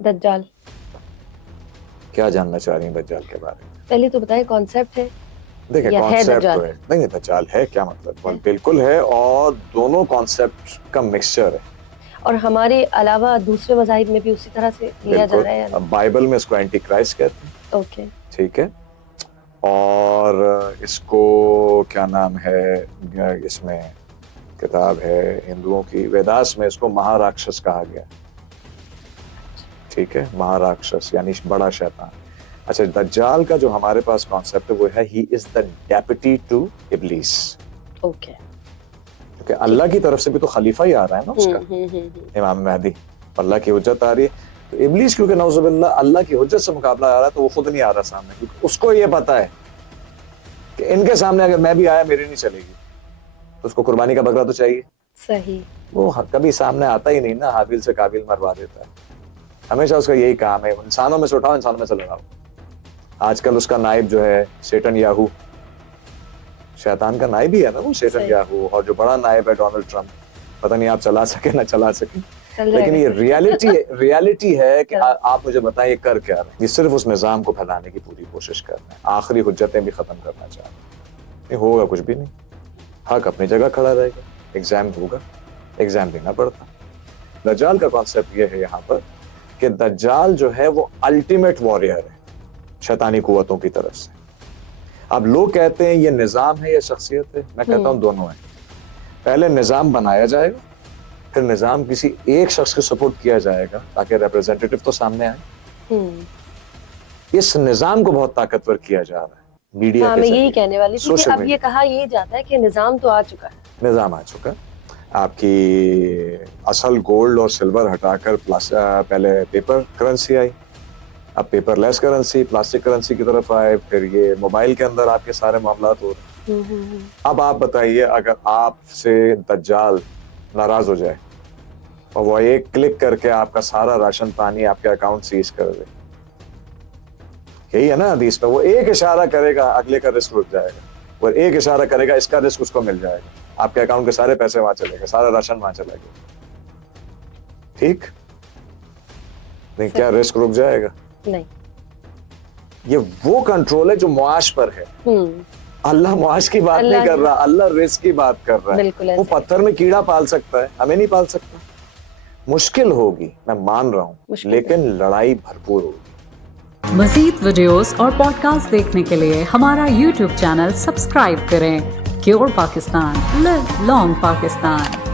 دجال کیا جاننا چاہ رہی ہیں دجال کے بارے میں؟ پہلے تو بتائیں کانسیپٹ ہے دیکھیں یا ہے کانسیپٹ دجال؟ تو ہے نہیں دجال ہے کیا مطلب بالکل ہے اور دونوں کانسیپٹ کا مکسچر ہے اور ہمارے علاوہ دوسرے مذاہب میں بھی اسی طرح سے لیا جا رہا ہے بالکل بائبل میں اس کو اینٹی کرائسٹ کہتے ہیں اوکے ٹھیک ہے اور اس کو کیا نام ہے اس میں کتاب ہے ہندوؤں کی ویداس میں اس کو مہاراکشس کہا گیا ٹھیک ہے مہاراکشس یعنی بڑا شیطان اچھا دجال کا جو ہمارے پاس کانسیپٹ ہے وہ ہے ہی از دا ڈیپٹی ٹو ابلیس اوکے کیونکہ اللہ کی طرف سے بھی تو خلیفہ ہی آ رہا ہے نا اس کا امام مہدی اللہ کی حجت آ رہی ہے تو ابلیس کیونکہ نعوذ باللہ اللہ کی حجت سے مقابلہ آ رہا ہے تو وہ خود نہیں آ رہا سامنے کیونکہ اس کو یہ پتا ہے کہ ان کے سامنے اگر میں بھی آیا میری نہیں چلے گی تو اس کو قربانی کا بکرا تو چاہیے صحیح وہ کبھی سامنے آتا ہی نہیں نا حابیل سے قابل مروا دیتا ہے ہمیشہ اس کا یہی کام ہے انسانوں میں سے اٹھاؤ انسانوں میں سے لڑاؤ آج کل اس کا نائب جو ہے سیٹن یاہو شیطان کا نائب ہی ہے نا وہ سیٹن یاہو اور جو بڑا نائب ہے ڈونلڈ ٹرمپ پتہ نہیں آپ چلا سکے نہ چلا سکے لیکن یہ ریالٹی ہے کہ آپ مجھے بتائیں یہ کر کیا رہے ہیں یہ صرف اس نظام کو پھیلانے کی پوری کوشش کر رہے ہیں آخری حجتیں بھی ختم کرنا چاہ رہے ہیں ہوگا کچھ بھی نہیں حق اپنی جگہ کھڑا رہے گا ایگزام ہوگا ایگزام دینا پڑتا دجال کا کانسیپٹ یہ ہے یہاں پر کہ دجال جو ہے وہ الٹیمیٹ واریر ہے شیطانی قوتوں کی طرف سے اب لوگ کہتے ہیں یہ نظام ہے یا شخصیت ہے میں کہتا ہوں دونوں ہیں پہلے نظام بنایا جائے گا پھر نظام کسی ایک شخص کو سپورٹ کیا جائے گا تاکہ ریپرزینٹیٹو تو سامنے آئے اس نظام کو بہت طاقتور کیا جا رہا ہے میڈیا میں یہی کہنے والی تھی کہ اب یہ کہا یہ جاتا ہے کہ نظام تو آ چکا ہے نظام آ چکا آپ کی اصل گولڈ اور سلور ہٹا کر پہلے پیپر کرنسی آئی اب پیپر لیس کرنسی پلاسٹک کرنسی کی طرف آئے پھر یہ موبائل کے اندر آپ کے سارے معاملات ہو رہے ہیں اب آپ بتائیے اگر آپ سے دجال ناراض ہو جائے اور وہ ایک کلک کر کے آپ کا سارا راشن پانی آپ کے اکاؤنٹ سیز کر دے یہی ہے نا حدیث میں وہ ایک اشارہ کرے گا اگلے کا رسک رک جائے گا وہ ایک اشارہ کرے گا اس کا رسک اس کو مل جائے گا آپ کے اکاؤنٹ کے سارے پیسے وہاں چلے گا سارا راشن وہاں چلے گا ٹھیک نہیں کیا رسک رک جائے گا نہیں یہ وہ کنٹرول ہے جو معاش پر ہے اللہ معاش کی بات نہیں کر رہا اللہ رزق کی بات کر رہا ہے وہ پتھر میں کیڑا پال سکتا ہے ہمیں نہیں پال سکتا مشکل ہوگی میں مان رہا ہوں لیکن لڑائی بھرپور ہوگی مزید ویڈیوز اور پوڈ کاسٹ دیکھنے کے لیے ہمارا YouTube چینل سبسکرائب کریں کیور پاکستان لیو لانگ پاکستان